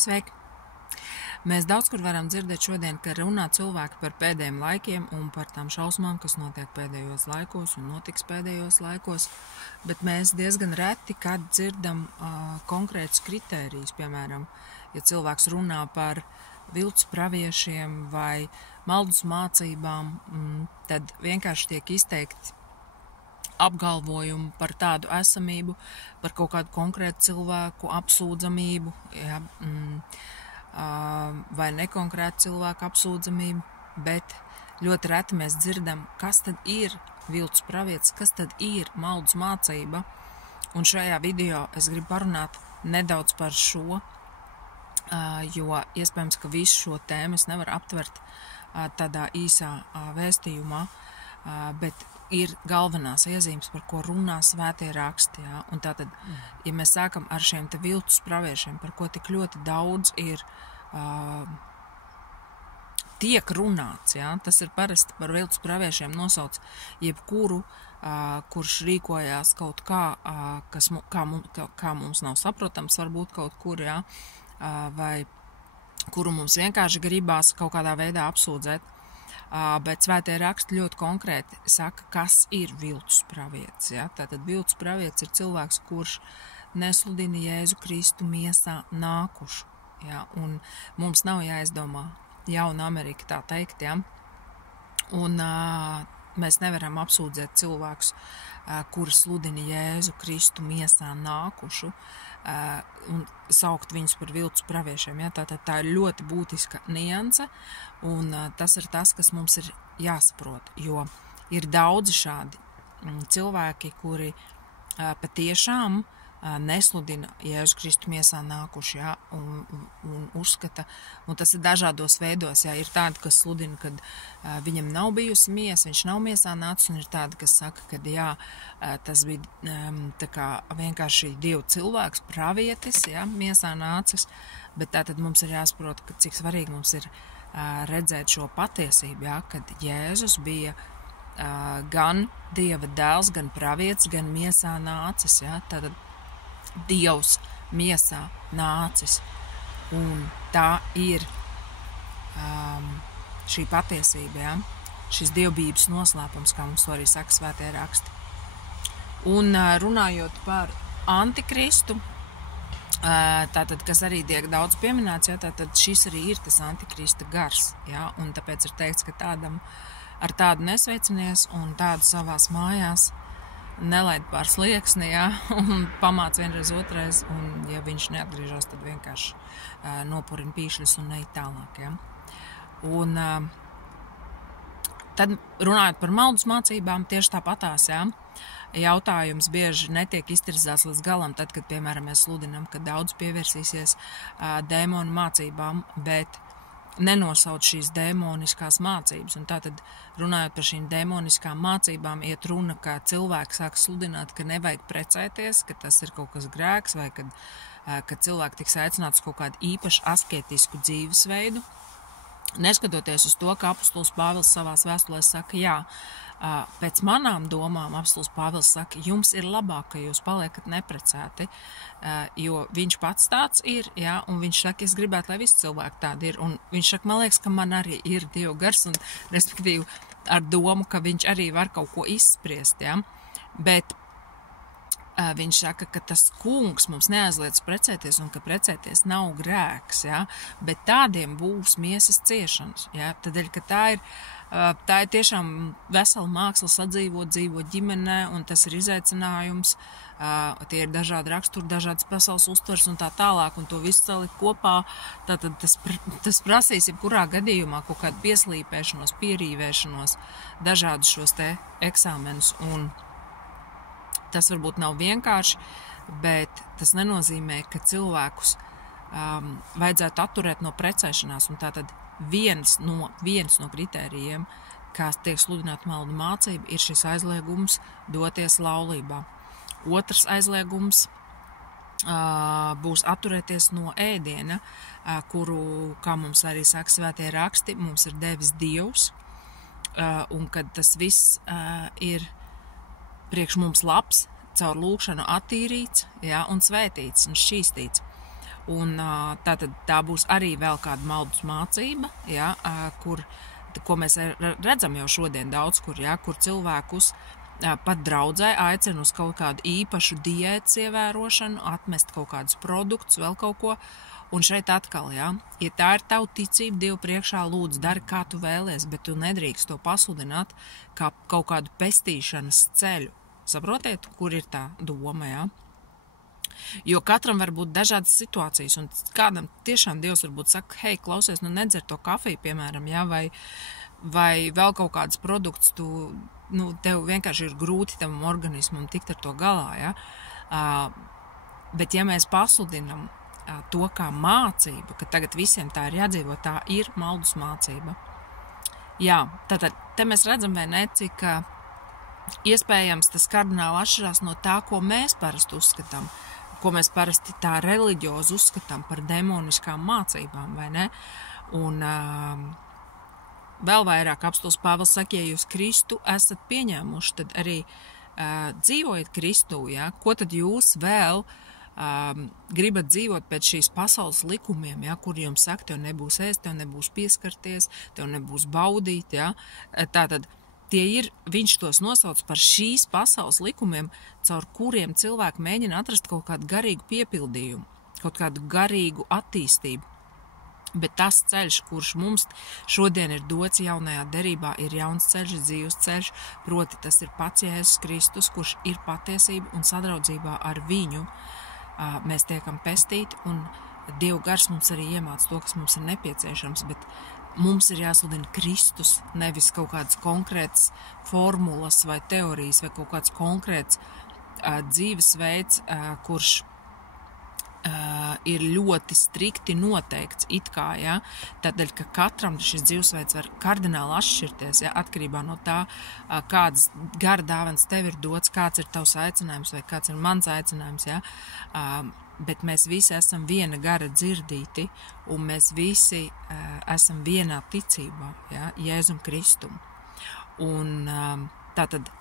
Sveiki! Mēs daudz kur varam dzirdēt šodien, ka runā cilvēki par pēdējiem laikiem un par tām šausmām, kas notiek pēdējos laikos un notiks pēdējos laikos, bet mēs diezgan reti, kad dzirdam konkrētus kritērijus, piemēram, ja cilvēks runā par viltus praviešiem vai maldus mācībām, tad vienkārši tiek izteikti apgalvojumu par tādu esamību, par kaut kādu konkrētu cilvēku apsūdzamību, vai nekonkrētu cilvēku apsūdzamību, bet ļoti reti mēs dzirdam, kas tad ir viltus pravietis, kas tad ir maldus mācība. Un šajā video es gribu parunāt nedaudz par šo, jo iespējams, ka visu šo tēmu es nevaru aptvert tādā īsā vēstījumā, bet ir galvenās iezīmes, par ko runā svētie raksti. Ja? Un tātad, ja mēs sākam ar šiem te viltus praviešiem, par ko tik ļoti daudz ir tiek runāts, ja? Tas ir parasti par viltus praviešiem nosauc jebkuru, kurš rīkojās kaut kā, kā mums nav saprotams, varbūt kaut kur, ja? Vai kuru mums vienkārši gribās kaut kādā veidā apsūdzēt. Bet svētie raksti ļoti konkrēti saka, kas ir viltus pravietis. Ja? Tātad viltus pravietis ir cilvēks, kurš nesludina Jēzu Kristu miesā nākušu. Ja? Un mums nav jāizdomā jauna Amerika, tā teikt. Ja? Un mēs nevaram apsūdzēt cilvēkus, kuri sludina Jēzu Kristu miesā nākušu, un saukt viņus par viltus praviešiem. Ja? Tātad tā ir ļoti būtiska nianse, un tas ir tas, kas mums ir jāsaprot, jo ir daudzi šādi cilvēki, kuri patiešām nesludina Jēzu Kristu miesā nākuši, ja? un uzskata, un tas ir dažādos veidos, ja? Ir tādi, kas sludina, kad viņam nav bijusi miesa, viņš nav miesā nācis, un ir tādi, kas saka, ka jā, tas bija tā kā vienkārši Dievu cilvēks, pravietis, ja? Miesā nācis, bet tātad mums ir jāsaprot, ka cik svarīgi mums ir redzēt šo patiesību, ja? Kad Jēzus bija gan Dieva dēls, gan pravietis, gan miesā nācis, ja? Tātad Dievs miesā nācis, un tā ir šī patiesība, ja? Šis dievbības noslēpums, kā mums to arī saka svētie raksti. Un runājot par antikristu, tātad, kas arī tiek daudz pieminēts, ja? Tātad šis arī ir tas antikrista gars, ja? Un tāpēc ir teikts, ka tādam ar tādu nesveicinies un tādu savās mājās nelaid pār slieksni, ja? Un pamāc vienreiz otrais, un ja viņš neatgriežas, tad vienkārši nopurina pīšļus un neiet tālāk. Ja? Un tad runājot par maldus mācībām, tieši tāpatās, ja? Jautājums bieži netiek iztirzāts līdz galam, tad, kad, piemēram, mēs sludinam, ka daudz pievērsīsies dēmonu mācībām, bet nenosauc šīs dēmoniskās mācības. Un tātad, runājot par šīm dēmoniskām mācībām, iet runa, ka cilvēki sāk sludināt, ka nevajag precēties, ka tas ir kaut kas grēks, vai kad cilvēki tiks aicināts kaut kādu īpašu asketisku dzīvesveidu. Neskatoties uz to, ka apostols Pāvils savās vēstulēs saka, jā, pēc manām domām apostols Pāvils saka, jums ir labāk, ka jūs paliekat neprecēti, jo viņš pats tāds ir, jā, un viņš saka, es gribētu, lai visi cilvēki tādi ir, un viņš saka, man liekas, ka man arī ir Dieva gars, un respektīvi ar domu, ka viņš arī var kaut ko izspriest, jā, bet viņš saka, ka tas kungs mums neaizliedz precēties un ka precēties nav grēks, ja? Bet tādiem būs miesas ciešanas. Ja? Tādēļ, ka tā ir tiešām vesela māksla sadzīvot, dzīvot ģimenē, un tas ir izaicinājums. Tie ir dažādi raksturi, dažādas pasaules uztvers un tā tālāk, un to visu salikt kopā. Tātad tas prasīs jebkurā gadījumā kaut kādu pieslīpēšanos, pierīvēšanos, dažādus šos te eksāmenus, un tas varbūt nav vienkārši, bet tas nenozīmē, ka cilvēkus vajadzētu atturēt no precēšanās. Un tātad viens no kritērijiem, kā tiek sludināta maldu mācība, ir šis aizliegums doties laulībā. Otrs aizliegums būs atturēties no ēdiena, kuru, kā mums arī saka svētie raksti, mums ir devis Dievs, un kad tas viss ir priekš mums labs, caur lūkšanu attīrīts, ja, un svētīts un šķīstīts. Un tātad tā būs arī vēl kāda maldus mācība, ja, ko mēs redzam jau šodien daudz kur, ja, kur cilvēkus pat draudzē aicina uz kaut kādu īpašu diētas ievērošanu, atmest kaut kādus produktus, vēl kaut ko. Un šeit atkal, ja tā ir tava ticība Dievu priekšā, lūdzu, dari, kā tu vēlies, bet tu nedrīkst to pasludināt kā kaut kādu pestīšanas ceļu. Saprotiet, kur ir tā doma, ja? Jo katram var būt dažādas situācijas, un kādam tiešām Dievs varbūt saka, hei, klausies, nu nedzer to kafiju, piemēram, ja, vai vēl kaut kāds produkts, tev vienkārši ir grūti tavam organismam tikt ar to galā, ja? Bet ja mēs pasludinam to kā mācību, ka tagad visiem tā ir jādzīvo, tā ir maldus mācība. Jā, tātad te mēs redzam, vai ne, cik iespējams tas kardināli atšķirās no tā, ko mēs parasti uzskatām, ko mēs parasti tā reliģiozi uzskatām par demoniskām mācībām, vai ne? Un vēl vairāk apostuls Pāvils saka, ja jūs Kristu esat pieņēmuši, tad arī dzīvojiet Kristu, ja? Ko tad jūs vēl gribat dzīvot pēc šīs pasaules likumiem, ja, kur jums saka, tev nebūs ēst, tev nebūs pieskarties, tev nebūs baudīt, ja. Tātad viņš tos nosauc par šīs pasaules likumiem, caur kuriem cilvēki mēģina atrast kaut kādu garīgu piepildījumu, kaut kādu garīgu attīstību. Bet tas ceļš, kurš mums šodien ir dots jaunajā derībā, ir jauns ceļš, dzīves ceļš, proti tas ir pats Jēzus Kristus, kurš ir patiesība un sadraudzībā ar viņu. Mēs tiekam pestīti, un Dieva gars mums arī iemāca to, kas mums ir nepieciešams, bet mums ir jāsludina Kristus, nevis kaut kādas konkrētas formulas vai teorijas, vai kaut kāds konkrēts dzīvesveids, kurš ir ļoti strikti noteikts it kā, ja, tādēļ, ka katram šis dzīvesveids var kardināli atšķirties, ja, atkarībā no tā, kādas gara dāvanas tev ir dots, kāds ir tavs aicinājums vai kāds ir mans aicinājums, ja, bet mēs visi esam viena gara dzirdīti, un mēs visi esam vienā ticībā, ja, Jēzum Kristum. Un tātad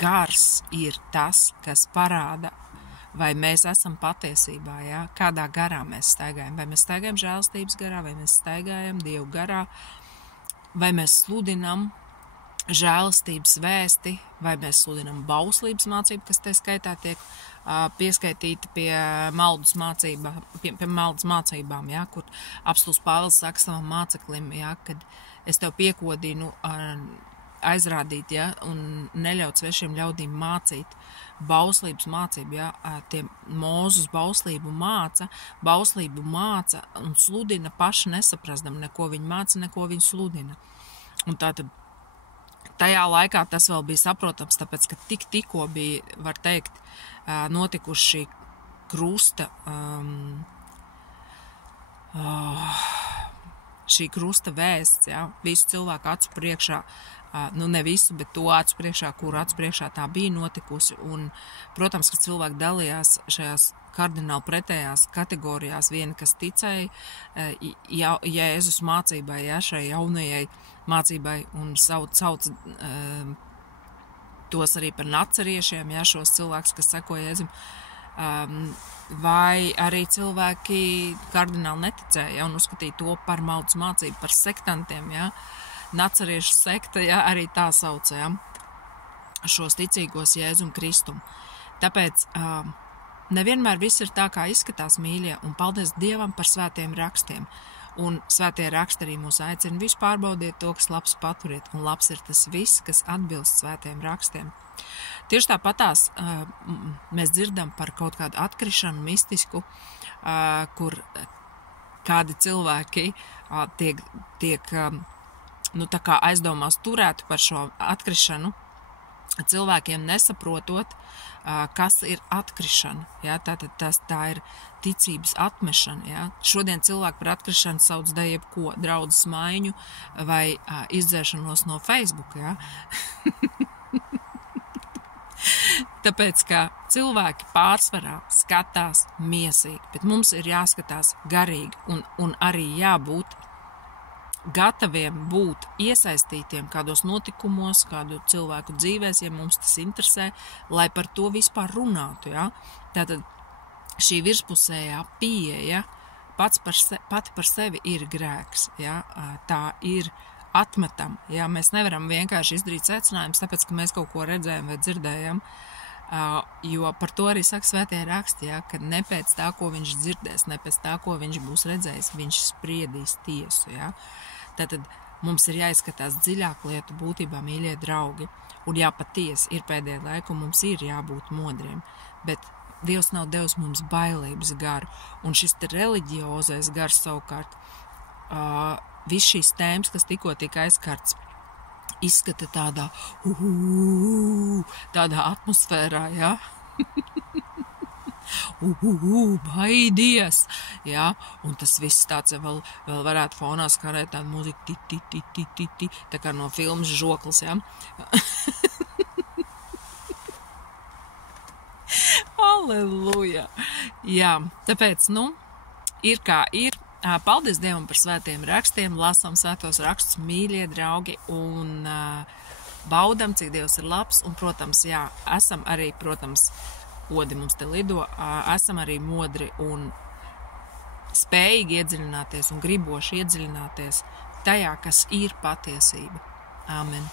gars ir tas, kas parāda, vai mēs esam patiesībā, ja? Kādā garā mēs staigājam, vai mēs staigājam žēlstības garā, vai mēs staigājam Dievu garā, vai mēs sludinam žēlstības vēsti, vai mēs sludinam bauslības mācību, kas te skaitā tiek pieskaitīta pie maldus mācībām, ja? Kur apostuls Pāvils saka savam māceklim, ja? Kad es tev piekodinu aizrādīt, ja? Un neļaut svešiem ļaudīm mācīt bauslības mācību, ja, tie Mūzus bauslību māca un sludina paši nesaprasdam, neko viņi māca, neko viņi sludina. Un tātad tajā laikā tas vēl bija saprotams, tāpēc, ka tikko bija, var teikt, notikuši šī krusta vēsts, ja, visu cilvēku acu priekšā, ne visu, bet to acu priekšā, kuru acu priekšā tā bija notikusi. Un, protams, ka cilvēki dalījās šajās kardināli pretējās kategorijās, viena, kas ticēja Jēzus mācībai, ja, šai jaunajai mācībai, un sauc tos arī par nacariešiem, ja, šos cilvēkus, kas seko Jēzum, vai arī cilvēki kardināli neticēja, ja, un uzskatīja to par maldus mācību, par sektantiem, ja. Nacariešu sekta, ja, arī tā sauca, ja, šos ticīgos Jēzum Kristum. Tāpēc nevienmēr viss ir tā, kā izskatās, mīļie, un paldies Dievam par svētiem rakstiem. Un svētie raksti arī mūs aicina visu pārbaudiet to, kas labs paturiet, un labs ir tas viss, kas atbilst svētiem rakstiem. Tieši tāpatās mēs dzirdam par kaut kādu atkrišanu mistisku, kur kādi cilvēki tiek tā kā aizdomās turētu par šo atkrišanu, cilvēkiem nesaprotot, kas ir atkrišana. Ja? Tātad tā ir ticības atmešana. Ja? Šodien cilvēki par atkrišanu sauc da jebko, draudzes maiņu vai izdzēšanos no Facebook. Ja? Tāpēc, ka cilvēki pārsvarā skatās miesīgi, bet mums ir jāskatās garīgi un arī jābūt gataviem būt iesaistītiem kādos notikumos, kādu cilvēku dzīvēs, ja mums tas interesē, lai par to vispār runātu. Ja? Tātad šī virspusējā pieeja pati par sevi ir grēks, ja? Tā ir atmetam, ja? Mēs nevaram vienkārši izdarīt secinājumus, tāpēc, ka mēs kaut ko redzējam vai dzirdējam, jo par to arī saka svētie raksti, ja? Ka ne pēc tā, ko viņš dzirdēs, ne pēc tā, ko viņš būs redzējis, viņš spriedīs tiesu, ja? Tātad mums ir jāizskatās dziļāk lietu būtībā, mīļie draugi, un patiesi ir pēdējā laika, un mums ir jābūt modriem, bet Dievs nav devis mums bailības garu, un šis te reliģiozais gars savukārt, viss šīs tēmas, kas tikko tika aizskarts, izskata tādā, tādā atmosfērā, ja? Baidies, ja? Un tas viss tāds vēl varētu fonā skarēt tādu mūziku, tā kā no filmas Žoklis, ja? Halleluja! Jā, tāpēc, ir kā ir. Paldies Dievam par svētiem rakstiem, lasām svētos rakstus, mīļie draugi, un baudam, cik Dievs ir labs, un, protams, jā, esam arī, protams, kodi mums te lido, esam arī modri un spējīgi iedziļināties un griboši iedziļināties tajā, kas ir patiesība. Āmen.